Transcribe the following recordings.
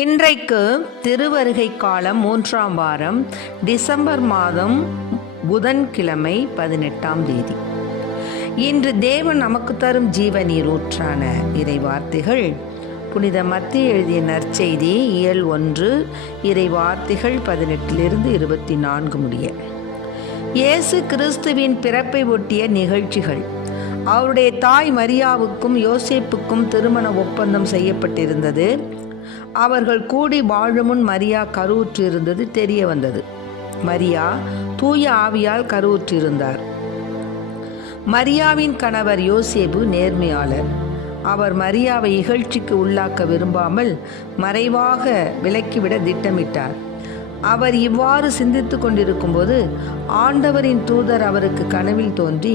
இன்றைக்கு திருவருகை காலம் 3ஆம் வாரம் டிசம்பர் மாதம் புதன்கிழமை 18ஆம் தேதி. இன்று தேவன் நமக்கு தரும் ஜீவ நீரூற்றான இறை வார்த்தைகள் புனித மத்தேயு எழுதிய நற்செய்தி இயல் 1 இறை வார்த்தைகள் 18 24 முடிய. இயேசு கிறிஸ்துவின் பிறப்பை ஒட்டிய நிகழ்ச்சிகள். அவருடைய தாய் மரியாவுக்கும் யோசேப்புக்கும் திருமண ஒப்பந்தம் செய்யப்பட்டிருந்தது. அவர்கள் கூடி வாழும் முன் மரியா கருவுற்றிருந்தது தெரிய வந்தது. மரியா தூய ஆவியால் கருவுற்றிருந்தார். மரியாவின் கணவர் யோசேப்பு நேர்மையாளர். அவர் மரியாவை இகழ்ச்சிக்கு உள்ளாக்க விரும்பாமல் மறைவாக விலக்கிவிட திட்டமிட்டார். அவர் இவ்வாறு சிந்தித்து கொண்டிருக்கும்போது ஆண்டவரின் தூதர் அவருக்கு கனவில் தோன்றி,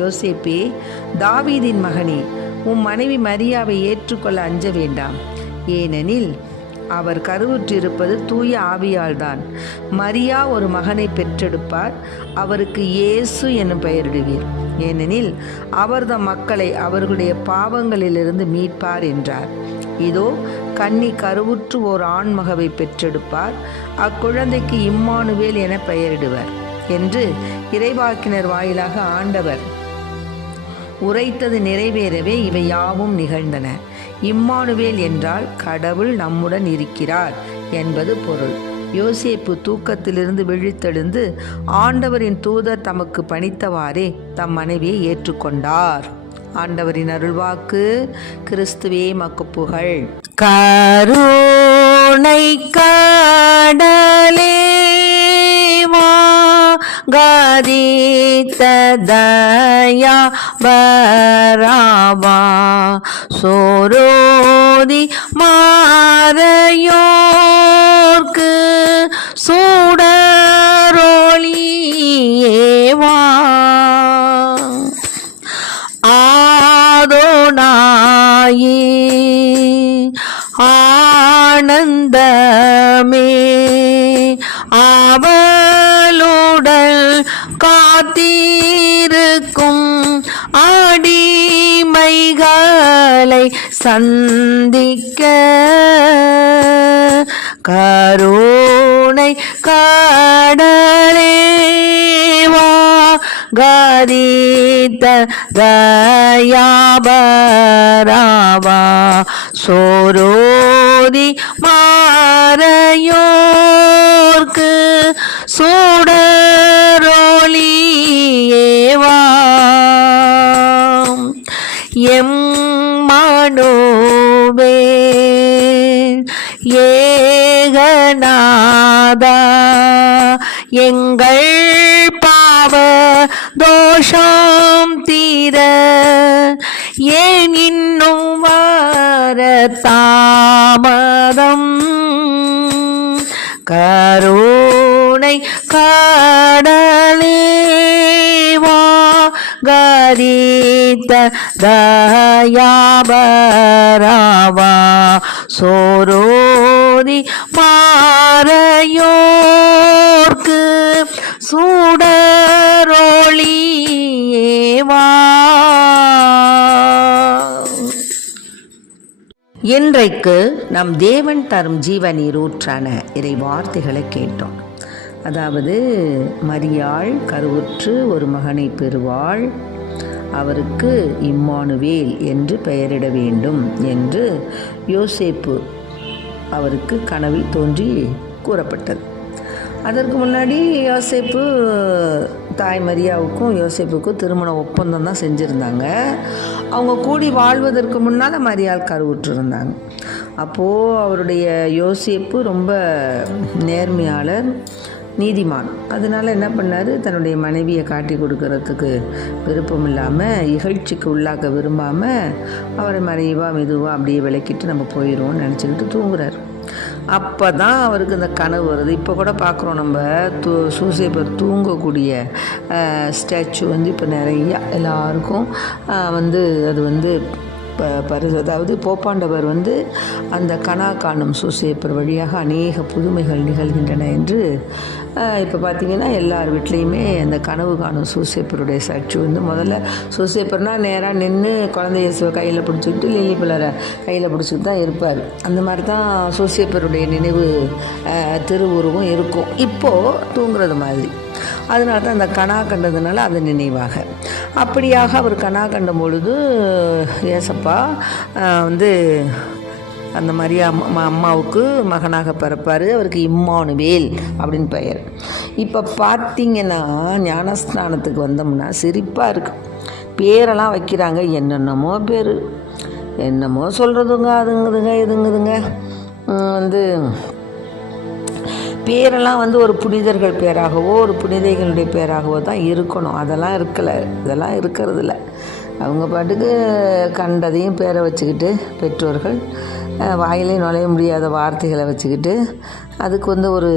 யோசேப்பே, தாவீதின் மகனே, உம் மனைவி மரியாவை ஏற்றுக்கொள்ள அஞ்ச வேண்டாம். ஏனெனில் அவர் கருவுற்றிருப்பது தூய ஆவியால்தான். மரியா ஒரு மகனை பெற்றெடுப்பார். அவருக்கு இயேசு எனும் பெயரிடுவீர். ஏனெனில் அவர் தம் மக்களை அவர்களுடைய பாவங்களிலிருந்து மீட்பார் என்றார். இதோ, கன்னி கருவுற்று ஓர் ஆண்மகவை பெற்றெடுப்பார். அக்குழந்தைக்கு இம்மானுவேல் என பெயரிடுவர் என்று இறைவாக்கினர் வாயிலாக ஆண்டவர் உரைத்தது நிறைவேறவே இவை யாவும் நிகழ்ந்தன. இம்மானுவேல் என்றால் கடவுள் நம்முடன் இருக்கிறார் என்பது பொருள். யோசேப்பு தூக்கத்திலிருந்து விழித்தெழுந்து ஆண்டவரின் தூதர் தமக்கு பணித்தவாறே தம் மனைவியை ஏற்றுக்கொண்டார். ஆண்டவரின் அருள்வாக்கு. கிறிஸ்துவே மக்கு புகழ். கருணை கடலே கதித்ததயா பராபா சோரோதி மாறையோர்க்கு சூடரொளியேவா ஆதோனாயே ஆனந்தமே அவளுடல் காத்திருக்கும் அடிமைகளை சந்திக்க கருணை கடலேவா கதித்த தயாபராவா சோரோதி மாறையோர்க்கு சூடரொளியேவா எம்மானுவேல் ஏகநாதா எங்கள் பாவ தோஷம் தீர ஏன் இன்னும் வர தாமதம் கருணை கடலேவா கதித்த தயாபராவா சோரோதி மாறையோர்க்கு சூடரொளியேவா. இன்றைக்கு நம் தேவன் தரும் ஜீவ நீரூற்றான இறை வார்த்தைகளை கேட்டோம். அதாவது, மரியாள் கருவுற்று ஒரு மகனை பெறுவாள். அவருக்கு இம்மானுவேல் என்று பெயரிட வேண்டும் என்று யோசேப்பு அவருக்கு கனவில் தோன்றி கூறப்பட்டது. அதற்கு முன்னாடி யோசேப்பு தாய் மரியாவுக்கும் யோசேப்புக்கும் திருமண ஒப்பந்தம் தான் செஞ்சுருந்தாங்க. அவங்க கூடி வாழ்வதற்கு முன்னால் மரியாள் கருவுற்றிருந்தாங்க. அப்போது அவருடைய யோசேப்பு ரொம்ப நேர்மையாளர், நீதிமான். அதனால் என்ன பண்ணார், தன்னுடைய மனைவியை காட்டி கொடுக்கறதுக்கு விருப்பம் இல்லாமல், இகழ்ச்சிக்கு உள்ளாக்க விரும்பாமல் அவரை மறைவாக மெதுவாக அப்படியே விளக்கிட்டு நம்ம போயிடுவோம்னு நினச்சிக்கிட்டு தூங்குறார். அப்போ தான் அவருக்கு இந்த கனவு வருது. இப்போ கூட பார்க்குறோம் நம்ம சூசேப்பர் தூங்கக்கூடிய ஸ்டாச்சு இப்போ நிறையா எல்லாருக்கும் அது அதாவது போப்பாண்டவர் வந்து அந்த கனா காணும் சூசேப்பர் வழியாக அநேக புதுமைகள் நிகழ்கின்றன என்று இப்போ பார்த்திங்கன்னா எல்லார் வீட்லேயுமே அந்த கனவு காணும் சூசேப்பருடைய சாட்சி வந்து முதல்ல சூசேப்பர்னால் நேராக நின்று குழந்தை இயேசுவை கையில் பிடிச்சிக்கிட்டு லில்லி பிள்ளரை கையில் பிடிச்சிக்கிட்டு தான் இருப்பார். அந்த மாதிரி தான் சூசேப்பருடைய நினைவு திருவுருவம் இருக்கும் இப்போது தூங்குறது மாதிரி. அதனால தான் அந்த கனா கண்டதுனால அது நினைவாக. அப்படியாக அவர் கனா கண்டும் பொழுது ஏசப்பா வந்து அந்த மாதிரி அம்மாவுக்கு மகனாக பிறப்பார். அவருக்கு இம்மானுவேல் அப்படின்னு பெயர். இப்போ பார்த்திங்கன்னா ஞானஸ்நானத்துக்கு வந்தோம்னா சிரிப்பாக இருக்கு. பேரெல்லாம் வைக்கிறாங்க, என்னென்னமோ பேர், என்னமோ சொல்கிறதுங்க, அதுங்குதுங்க இதுங்குதுங்க. வந்து பேரெல்லாம் வந்து ஒரு புனிதர்கள் பேராகவோ ஒரு புனிதைகளுடைய பேராகவோ தான் இருக்கணும். அதெல்லாம் இதெல்லாம் இருக்கிறதில்ல. அவங்க பாட்டுக்கு கண்டதையும் பேரை வச்சுக்கிட்டு பெற்றோர்கள் வாயிலே நுழைய முடியாத வார்த்தைகளை வச்சுக்கிட்டு அதுக்கு வந்து ஒரு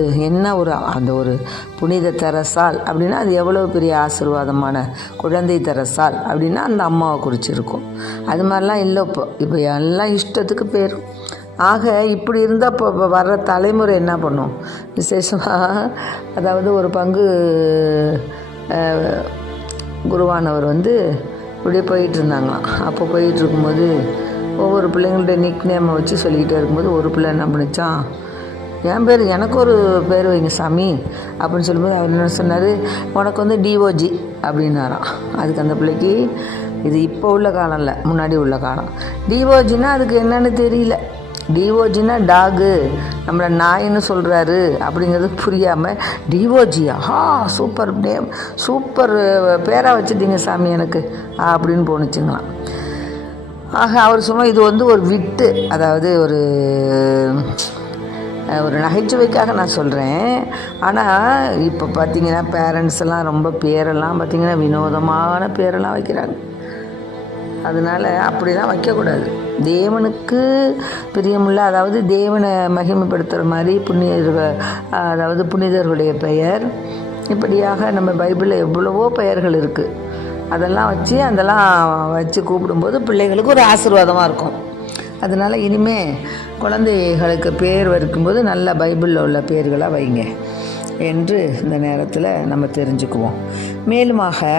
அந்த ஒரு புனித தெரசால் அப்படின்னா அது எவ்வளோ பெரிய ஆசீர்வாதமான குழந்தை தெரசால் அப்படின்னா அந்த அம்மாவை குறிச்சிருக்கும். அது மாதிரிலாம் இல்லை. இப்போ எல்லாம் இஷ்டத்துக்கு பேர். ஆக இப்படி இருந்தால் இப்போ வர்ற தலைமுறை என்ன பண்ணும்? விசேஷமாக அதாவது ஒரு பங்கு குருவானவர் வந்து இப்படியே போயிட்டு இருந்தாங்களாம். அப்போ போயிட்டு இருக்கும்போது ஒவ்வொரு பிள்ளைங்களுடைய நிக் நேமை வச்சு சொல்லிக்கிட்டே இருக்கும்போது ஒரு பிள்ளை என்ன பண்ணிச்சான், என் பேர் எனக்கு ஒரு பேர் வைங்க சாமி அப்படின்னு சொல்லும்போது அவர் என்ன சொன்னார், உனக்கு வந்து டிஓஜி அப்படின்னாராம். அதுக்கு அந்த பிள்ளைக்கு இது இப்போ உள்ள காலம் இல்லை, முன்னாடி உள்ள காலம். டிஓஜின்னா அதுக்கு என்னன்னு தெரியல. டிஓஜின்னா டாகு, நம்மளை நாயின்னு சொல்கிறாரு அப்படிங்கிறது புரியாமல் டிஓஜியா சூப்பர் நேம், சூப்பர் பேராக வச்சுட்டீங்க சாமி எனக்கு அப்படின்னு போணுச்சுங்களாம். ஆக அவர் சும்மா இது வந்து ஒரு விட்டு, அதாவது ஒரு நகைச்சுவைக்காக நான் சொல்கிறேன். ஆனால் இப்போ பார்த்திங்கன்னா பேரண்ட்ஸ் எல்லாம் ரொம்ப பேரெல்லாம் பார்த்திங்கன்னா வினோதமான பேரெல்லாம் வைக்கிறாங்க. அதனால் அப்படிலாம் வைக்கக்கூடாது. தேவனுக்கு பிரியமுள்ள, அதாவது தேவனை மகிமைப்படுத்துகிற மாதிரி அதாவது புனிதர்களுடைய பெயர் இப்படியாக நம்ம பைபிளில் எவ்வளவோ பெயர்கள் இருக்குது. அதெல்லாம் வச்சு கூப்பிடும்போது பிள்ளைகளுக்கு ஒரு ஆசீர்வாதமாக இருக்கும். அதனால் இனிமேல் குழந்தைகளுக்கு பேர் வைக்கும்போது நல்ல பைபிளில் உள்ள பேர்களாக வைங்க என்று இந்த நேரத்தில் நம்ம தெரிஞ்சுக்குவோம். மேலுமாக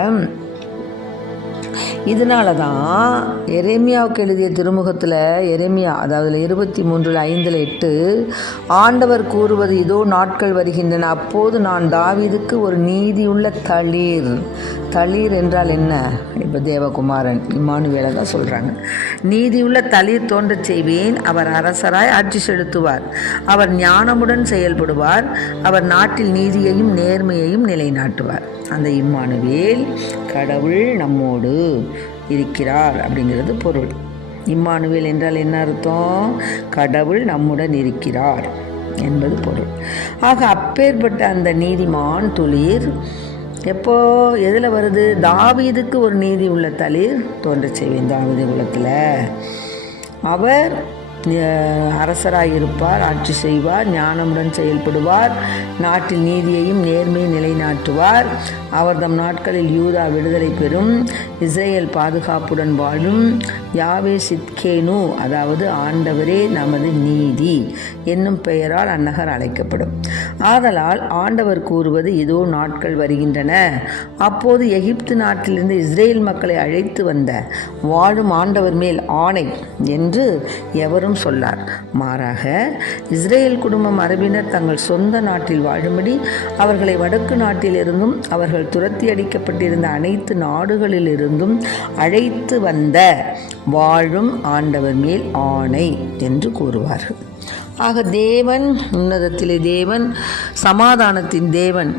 இதனால தான் எரேமியாவுக்கு எழுதிய திருமுகத்தில் எரேமியா அதாவது 23:5-8 ஆண்டவர் கூறுவது, இதோ நாட்கள் வருகின்றன, அப்போது நான் தாவீதுக்கு ஒரு நீதியுள்ள தளிர் என்றால் என்ன? இப்போ தேவகுமாரன் இம்மானுவேலை தான் சொல்கிறாங்க. நீதியுள்ள தளிர் தோன்றச் செய்வேன். அவர் அரசராய் ஆட்சி செலுத்துவார். அவர் ஞானமுடன் செயல்படுவார். அவர் நாட்டில் நீதியையும் நேர்மையையும் நிலைநாட்டுவார். அந்த இம்மானுவேல் கடவுள் நம்மோடு இருக்கிறார் அப்படிங்கிறது பொருள். இம்மானுவேல் என்றால் என்ன அர்த்தம்? கடவுள் நம்முடன் இருக்கிறார் என்பது பொருள். ஆக அப்பேற்பட்ட அந்த நீதிமான் துளிர் எப்போ எதில் வருது? தாவீதுக்கு ஒரு நீதி உள்ள தளிர் தோன்றச் செய்வேன். தாவீது குலத்தில் அவர் அரசராயிருப்பார், ஆட்சி செய்வார், ஞானமுடன் செயல்படுவார், நாட்டில் நீதியையும் நேர்மையை நிலைநாட்டுவார். அவர் தம் நாட்களில் யூதா விடுதலை பெறும், இஸ்ரேல் பாதுகாப்புடன் வாழும். யாவே சித்கேனு, அதாவது ஆண்டவரே நமது நீதி என்னும் பெயரால் அந்நகர் அழைக்கப்படும். ஆதலால் ஆண்டவர் கூறுவது, இதோ நாட்கள் வருகின்றன, அப்போது எகிப்து நாட்டிலிருந்து இஸ்ரேல் மக்களை அழைத்து வந்த வாழும் ஆண்டவர் மேல் ஆணை என்று எவரும் சொல்லார். மாறாக இஸ்ரேல் குடும்ப மரபினர் தங்கள் சொந்த நாட்டில் வாழும்படி அவர்களை வடக்கு நாட்டிலிருந்தும் அவர்கள் துரத்தி அடிக்கப்பட்டிருந்த அனைத்து நாடுகளிலிருந்தும் அழைத்து வந்த வாழும் ஆண்டவர் மேல் ஆணை என்று கூறுவார்கள். ஆக தேவன் உன்னதத்திலே தேவன், சமாதானத்தின் தேவன்,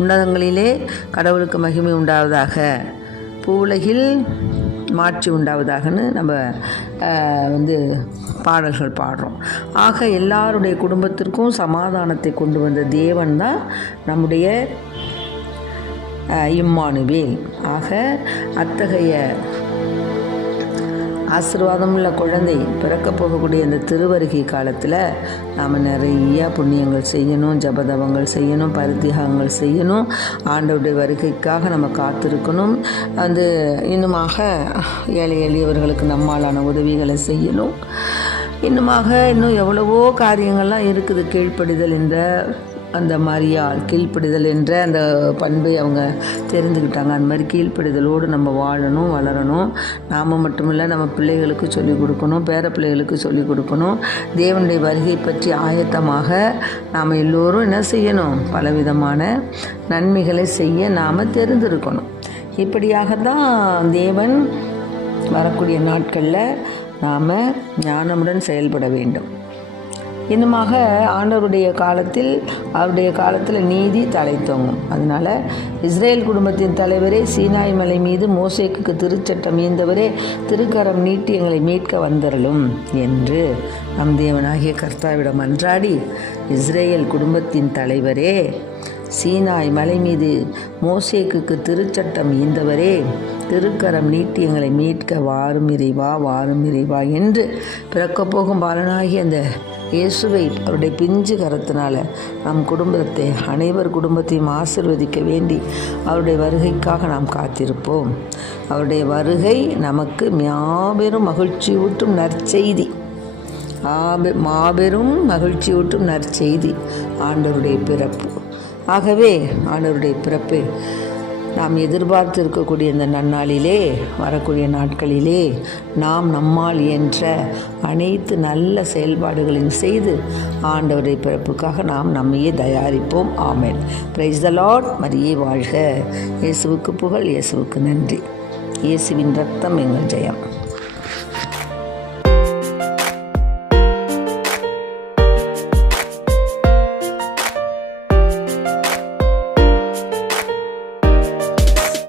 உன்னதங்களிலே கடவுளுக்கு மகிமை உண்டாவதாக, பூவுலகில் மாட்சி உண்டாவதாகன்னு நம்ம பாடல்கள் பாடுறோம். ஆக எல்லாருடைய குடும்பத்திற்கும் சமாதானத்தை கொண்டு வந்த தேவன் தான் நம்முடைய இம்மானுவேல். ஆக அத்தகைய ஆசீர்வாதமுள்ள குழந்தை பிறக்க போகக்கூடிய இந்த திருவருகை காலத்தில் நாம் நிறையா புண்ணியங்கள் செய்யணும், ஜபதவங்கள் செய்யணும், பரித்தியாகங்கள் செய்யணும். ஆண்டவருடைய வருகைக்காக நம்ம காத்திருக்கணும். இன்னுமாக ஏழை எளியவர்களுக்கு நம்மாலான உதவிகளை செய்யணும். இன்னும் எவ்வளவோ காரியங்கள்லாம் இருக்குது. கீழ்ப்படிதல் என்ற அந்த மரியாள், கீழ்ப்படிதல் என்ற அந்த பண்பை அவங்க தெரிந்துக்கிட்டாங்க. அந்த மாதிரி கீழ்ப்படிதலோடு நம்ம வாழணும், வளரணும். நாம் மட்டுமில்லை, நம்ம பிள்ளைகளுக்கு சொல்லிக் கொடுக்கணும், பேர பிள்ளைகளுக்கு சொல்லிக் கொடுக்கணும். தேவனுடைய வருகை பற்றி ஆயத்தமாக நாம் எல்லோரும் என்ன செய்யணும்? பலவிதமான நன்மைகளை செய்ய நாம் தெரிந்திருக்கணும். இப்படியாகத்தான் தேவன் வரக்கூடிய நாட்களில் நாம் ஞானமுடன் செயல்பட வேண்டும். இன்னுமாக ஆண்டவருடைய காலத்தில் நீதி தலைத்தோங்கும். அதனால் இஸ்ரேல் குடும்பத்தின் தலைவரே, சீனாய் மலை மீது மோசேக்கு திருச்சட்டம் ஈந்தவரே, திருக்கரம் நீட்டி எங்களை மீட்க வந்தருளும் என்று நம் தேவனாகிய கர்த்தாவிடம் மன்றாடி, இஸ்ரேல் குடும்பத்தின் தலைவரே, சீனாய் மலை மீது மோசேக்கு திருச்சட்டம் ஈந்தவரே, திருக்கரம் நீட்டி எங்களை மீட்க வாரும் இறைவா, வாரும் இறைவா என்று பிறக்கப் போகும் பாலனாகிய அந்த இயேசுவை அவருடைய பிஞ்சு கரத்தினால நம் குடும்பத்தை, அனைவர் குடும்பத்தையும் ஆசீர்வதிக்க வேண்டி அவருடைய வருகைக்காக நாம் காத்திருப்போம். அவருடைய வருகை நமக்கு மாபெரும் மகிழ்ச்சியூட்டும் நற்செய்தி, மாபெரும் மகிழ்ச்சியூட்டும் நற்செய்தி ஆண்டவருடைய பிறப்பு. ஆகவே ஆண்டவருடைய பிறப்பு நாம் எதிர்பார்த்து இருக்கக்கூடிய இந்த நன்னாளிலே, வரக்கூடிய நாட்களிலே நாம் நம்மால் இயன்ற அனைத்து நல்ல செயல்பாடுகளையும் செய்து ஆண்டவருடைய பிறப்புக்காக நாம் நம்மையே தயாரிப்போம். ஆமென். Praise the Lord. மரியே வாழ்க. இயேசுவுக்கு புகழ், இயேசுவுக்கு நன்றி. இயேசுவின் இரத்தம் எங்கள் ஜெயம்.